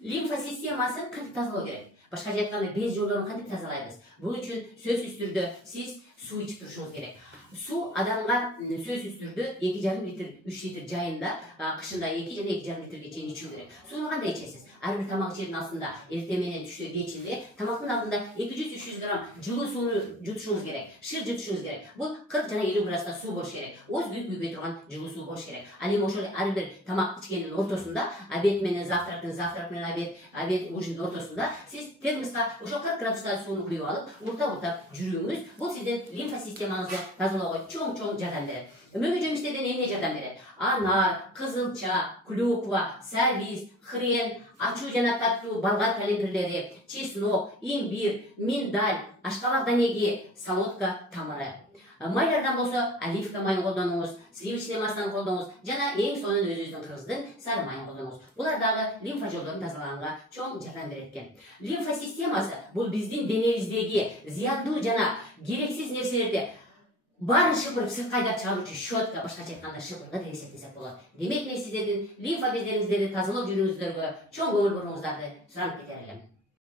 Лимфа системасын кантип тазалоо керек? Башкача айтканда без жолдорун кантип тазалайбыз? Бул үчүн сөзсүз түрдө сиз суу ичип турушуңуз керек. Суу адамга сөзсүз түрдө 2,5 литр, 3 литр жайында, кышында 2 жана 2,5 литрге чейин ичүү керек. Сууну кандай ичесиз? Ар бир тамак ичердин астында, эртең менен түштө кечинде тамактын алдында 200-300 грамм жылуу сууну жутушуңуз керек. Шыр жутушуңуз керек. Бул 40 жана 50 градуста суу болуш керек. Оз күйүп турган жылуу суу болуш керек. Ал эми ошол ар бир тамак ичкендин ортосунда, обед менен завтрактын, завтрак менен обед ужиндин ортосунда сиз термоска ошол 40 градуста сууну куюп алып, уртап жүрүүңүз. Бул сиздин лимфа системаңызды тазалоого чоң жардам берет. Мөмө жемиштерден эмне жардам берет? Анар, кызылча, клюква, сабиз, хрен, ачуу жана таттуу болгар калемпирлери, чеснок, имбирь, миндаль, ашкабак данеги, солодка тамыры. Майлардан болсо оливка майын колдонуңуз, сливочный масланы колдонуңуз жана эң сонун өзүбүздүн кыргыздын сары майын колдонуңуз. Булар дагы лимфа жолдорун тазалаганга чоң жардам берет экен. Лимфа системасы бул биздин денебиздеги зыяндуу жана керексиз нерселерди баарын шыпырып сыртка айдап чыгаруучу щетка, башкача айтканда шыпырга деп эсептесек болот. Демек мен сиздердин лимфа бездериңиздерди тазалап жүрүүңүздөргө чоң көңүл буруңуздарды суранып кетер элем.